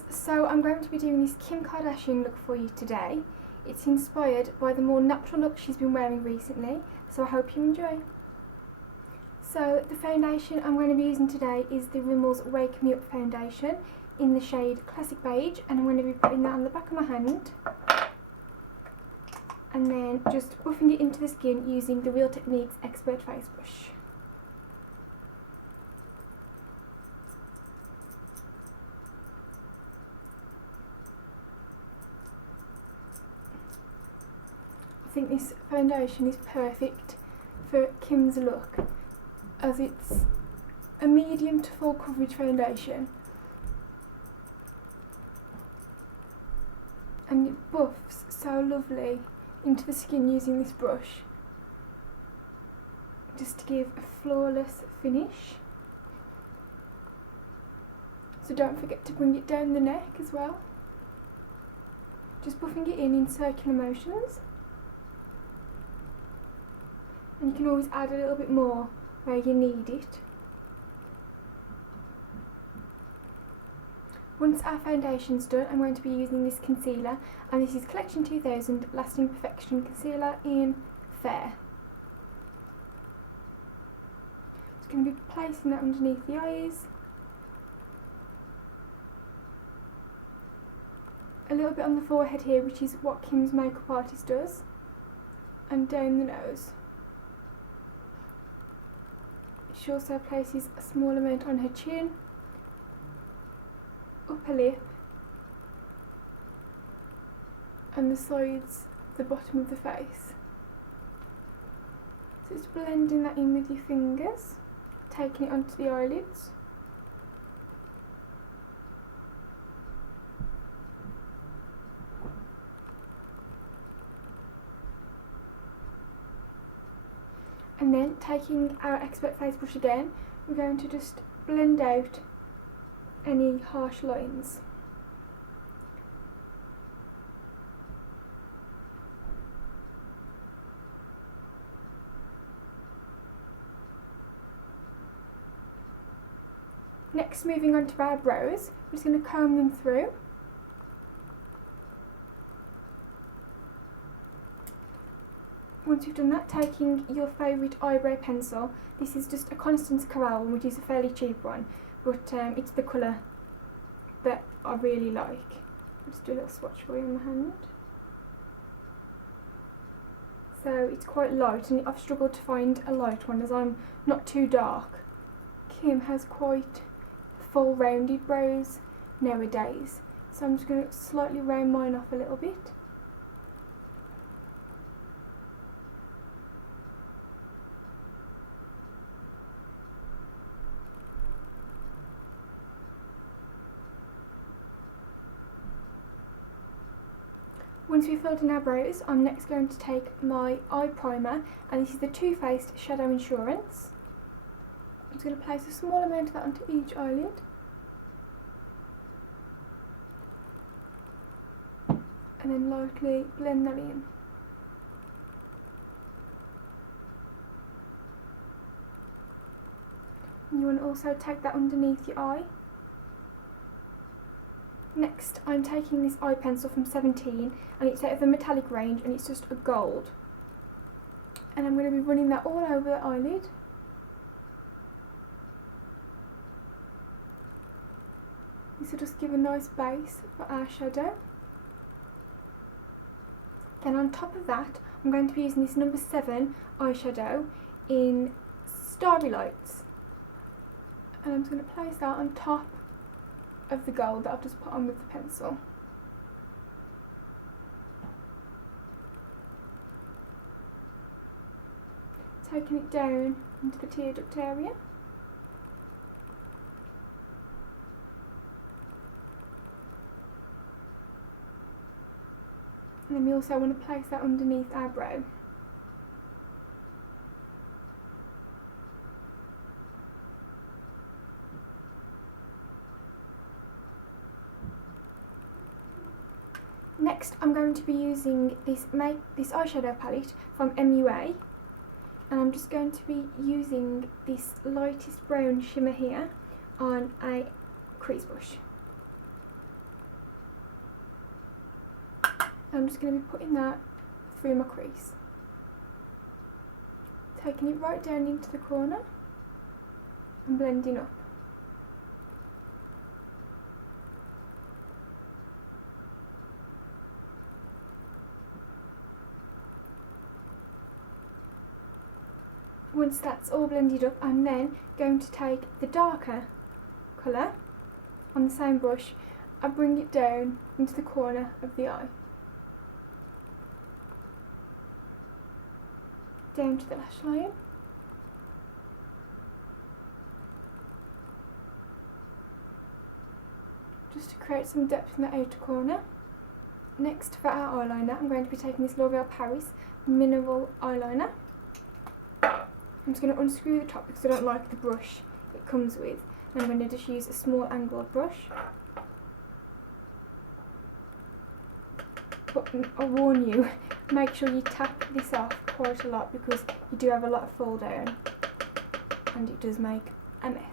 guys, so I'm going to be doing this Kim Kardashian look for you today. It's inspired by the more natural look she's been wearing recently, so I hope you enjoy. So the foundation I'm going to be using today is the Rimmel's Wake Me Up foundation in the shade Classic Beige, and I'm going to be putting that on the back of my hand and then just buffing it into the skin using the Real Techniques Expert Face Brush. I think this foundation is perfect for Kim's look, as it's a medium to full coverage foundation and it buffs so lovely into the skin using this brush, just to give a flawless finish. So don't forget to bring it down the neck as well, just buffing it in circular motions. And you can always add a little bit more where you need it. Once our foundation's done, I'm going to be using this concealer, and this is Collection 2000 Lasting Perfection Concealer in Fair. Just going to be placing that underneath the eyes, a little bit on the forehead here, which is what Kim's makeup artist does, and down the nose. She also places a small amount on her chin, upper lip, and the sides, the bottom of the face. So just blending that in with your fingers, taking it onto the eyelids. And then taking our Expert Face Brush again, we're going to just blend out any harsh lines. Next, moving on to our brows, we're just going to comb them through. Once you've done that, taking your favourite eyebrow pencil, this is just a Constance Corral one, which is a fairly cheap one, but it's the colour that I really like. I'll just do a little swatch for you on my hand. So it's quite light, and I've struggled to find a light one as I'm not too dark. Kim has quite full rounded brows nowadays, so I'm just going to slightly round mine off a little bit. Once we've filled in our brows, I'm next going to take my eye primer, and this is the Too Faced Shadow Insurance. I'm just going to place a small amount of that onto each eyelid. And then lightly blend that in. And you want to also take that underneath your eye. Next, I'm taking this eye pencil from 17, and it's out of the metallic range, and it's just a gold. And I'm going to be running that all over the eyelid. This will just give a nice base for our shadow. Then on top of that, I'm going to be using this number 7 eyeshadow in Starry Lights. And I'm just going to place that on top of the gold that I've just put on with the pencil. Taking it down into the tear duct area. And then we also want to place that underneath our brow. Next, I'm going to be using this eyeshadow palette from MUA, and I'm just going to be using this lightest brown shimmer here on a crease brush. I'm just going to be putting that through my crease. Taking it right down into the corner and blending up. Once that's all blended up, I'm then going to take the darker colour on the same brush and bring it down into the corner of the eye. Down to the lash line. Just to create some depth in the outer corner. Next, for our eyeliner, I'm going to be taking this L'Oreal Paris Mineral Eyeliner. I'm just going to unscrew the top because I don't like the brush it comes with. And I'm going to just use a small angled brush. But I warn you, make sure you tap this off quite a lot because you do have a lot of fall down and it does make a mess.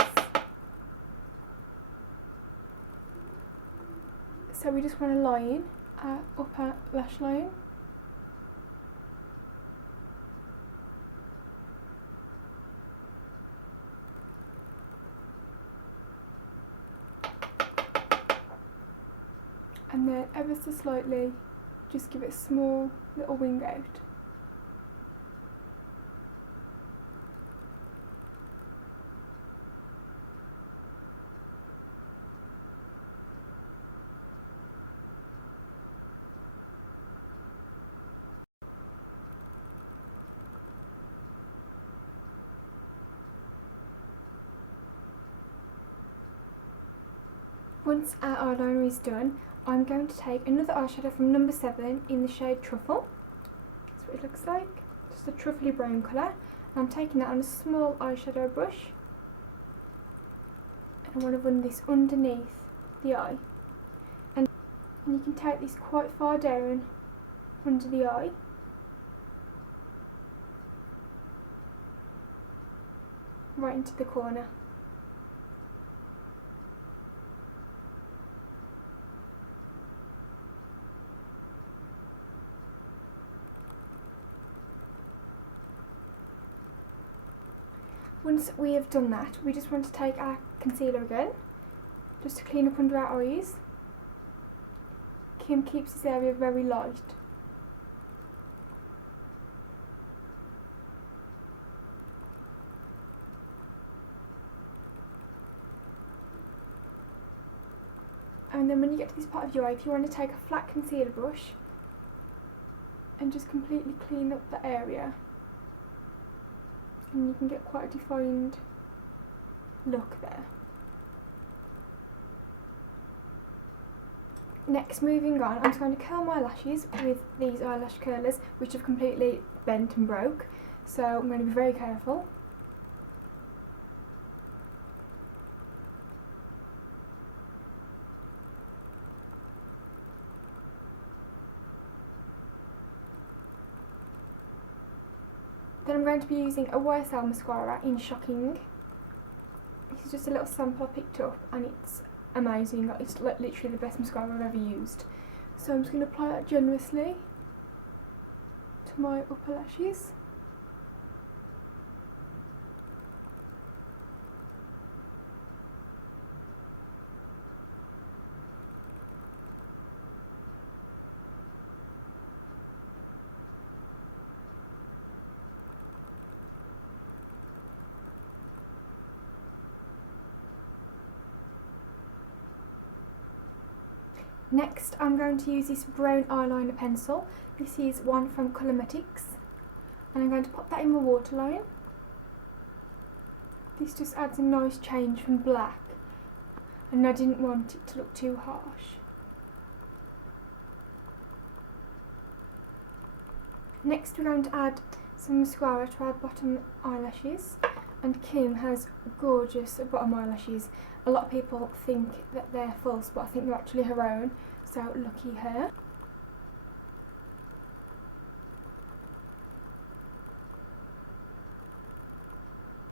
So we just want to line our upper lash line. And then ever so slightly just give it a small little wing out. Once our eyeliner is done, I'm going to take another eyeshadow from number 7 in the shade Truffle. That's what it looks like, just a truffly brown colour. And I'm taking that on a small eyeshadow brush. And I want to run this underneath the eye. And you can take this quite far down under the eye. Right into the corner. Once we have done that, we just want to take our concealer again, just to clean up under our eyes. Kim keeps this area very light. And then when you get to this part of your eye, if you want to take a flat concealer brush and just completely clean up the area, and you can get quite a defined look there. Next, moving on, I'm just going to curl my lashes with these eyelash curlers, which have completely bent and broke, so I'm going to be very careful. Then I'm going to be using a YSL mascara in Shocking. This is just a little sample I picked up and it's amazing. It's like literally the best mascara I've ever used. So I'm just going to apply that generously to my upper lashes. Next, I'm going to use this brown eyeliner pencil. This is one from Colormetics, and I'm going to pop that in my waterline. This just adds a nice change from black, and I didn't want it to look too harsh. Next, we're going to add some mascara to our bottom eyelashes, and Kim has gorgeous bottom eyelashes. A lot of people think that they're false, but I think they're actually her own, so lucky her.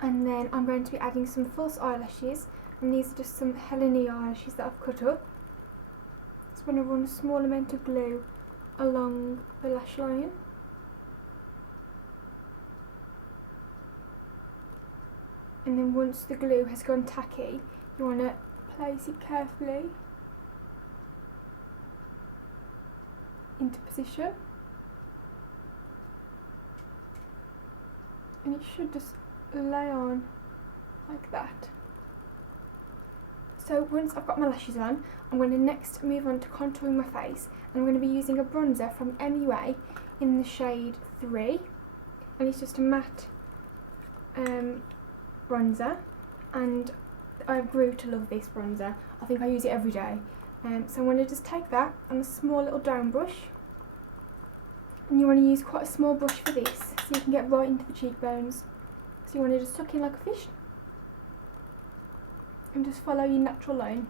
And then I'm going to be adding some false eyelashes, and these are just some Helene eyelashes that I've cut up. Just want to run a small amount of glue along the lash line. And then once the glue has gone tacky, you want to place it carefully into position. And it should just lay on like that. So once I've got my lashes on, I'm going to next move on to contouring my face, and I'm going to be using a bronzer from MUA in the shade 3, and it's just a matte bronzer, and I grew to love this bronzer. I think I use it every day. So I'm going to just take that and a small little down brush, and you want to use quite a small brush for this so you can get right into the cheekbones. So you want to just suck in like a fish and just follow your natural line.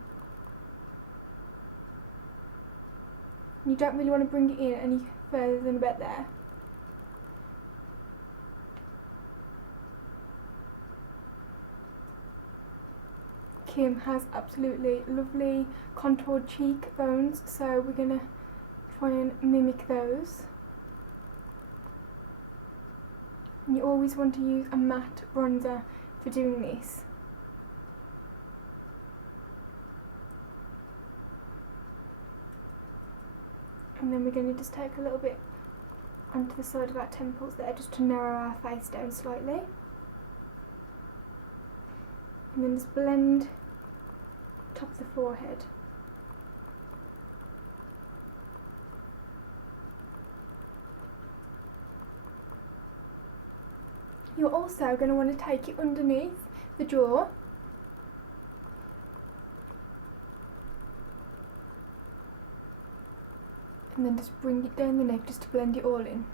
You don't really want to bring it in any further than about there. Kim has absolutely lovely contoured cheekbones, so we're going to try and mimic those. And you always want to use a matte bronzer for doing this. And then we're going to just take a little bit onto the side of our temples there, just to narrow our face down slightly. And then just blend top of the forehead. You're also going to want to take it underneath the jaw. And then just bring it down the neck just to blend it all in.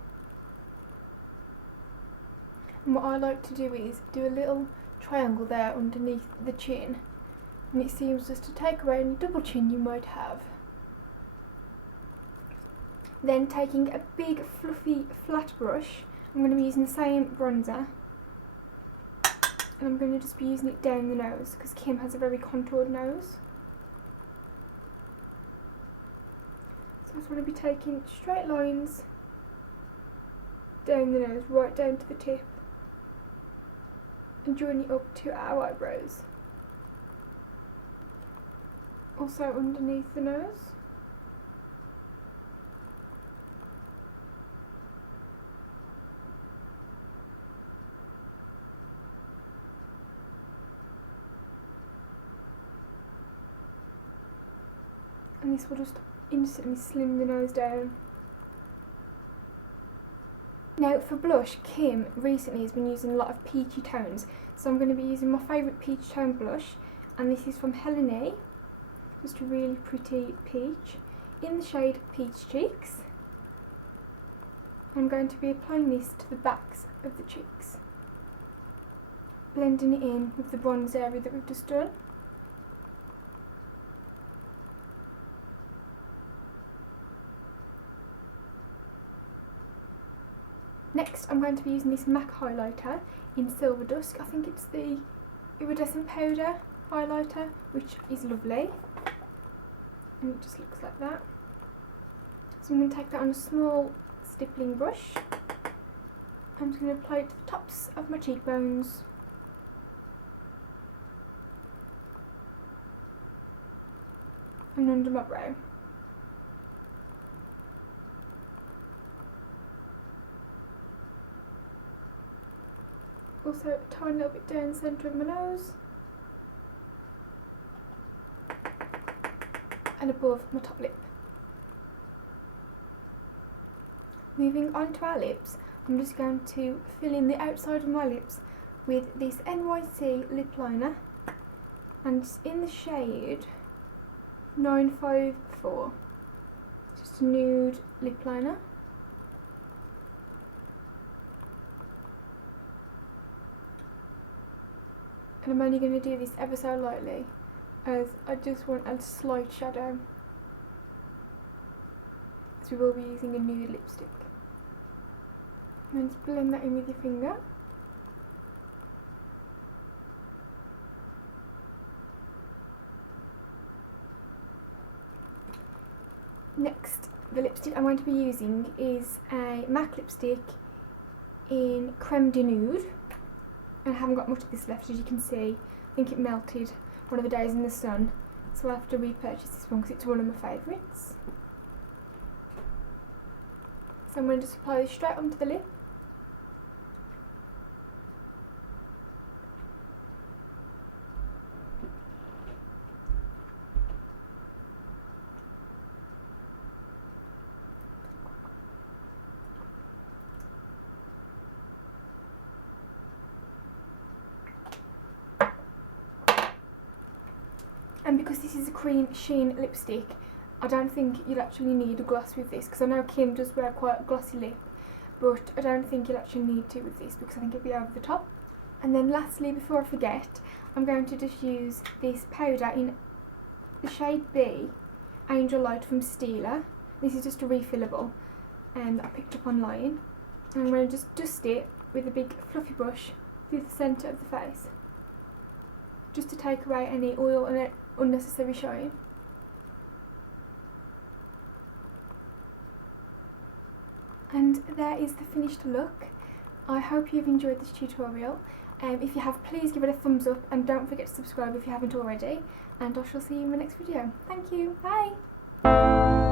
And what I like to do is do a little triangle there underneath the chin, and it seems just to take away any double chin you might have. Then taking a big fluffy flat brush, I'm going to be using the same bronzer, and I'm going to just be using it down the nose because Kim has a very contoured nose. So I just want to be taking straight lines down the nose, right down to the tip, and join it up to our eyebrows. Also underneath the nose. And this will just instantly slim the nose down. Now for blush, Kim recently has been using a lot of peachy tones, so I'm going to be using my favourite peach tone blush, and this is from Helene, just a really pretty peach, in the shade Peach Cheeks. I'm going to be applying this to the backs of the cheeks, blending it in with the bronze area that we've just done. Next, I'm going to be using this MAC highlighter in Silver Dusk. I think it's the iridescent powder highlighter, which is lovely. And it just looks like that. So I'm going to take that on a small stippling brush. I'm just going to apply it to the tops of my cheekbones. And under my brow. Also a tiny little bit down the centre of my nose and above my top lip. Moving on to our lips, I'm just going to fill in the outside of my lips with this NYC lip liner, and it's in the shade 954. Just a nude lip liner. And I'm only going to do this ever so lightly, as I just want a slight shadow, as we will be using a nude lipstick. And then just blend that in with your finger. Next, the lipstick I'm going to be using is a MAC lipstick in Creme de Nude. And I haven't got much of this left, as you can see. I think it melted one of the days in the sun, so I'll have to repurchase this one because it's one of my favourites. So I'm going to just apply this straight onto the lip. And because this is a cream sheen lipstick, I don't think you'll actually need a gloss with this, because I know Kim does wear quite a glossy lip, but I don't think you'll actually need to with this because I think it'll be over the top. And then lastly, before I forget, I'm going to just use this powder in the shade B, Angel Light from Stila. This is just a refillable that I picked up online. And I'm going to just dust it with a big fluffy brush through the centre of the face, just to take away any oil and unnecessary shine. And there is the finished look. I hope you've enjoyed this tutorial. If you have, please give it a thumbs up and don't forget to subscribe if you haven't already. And I shall see you in the next video. Thank you, bye!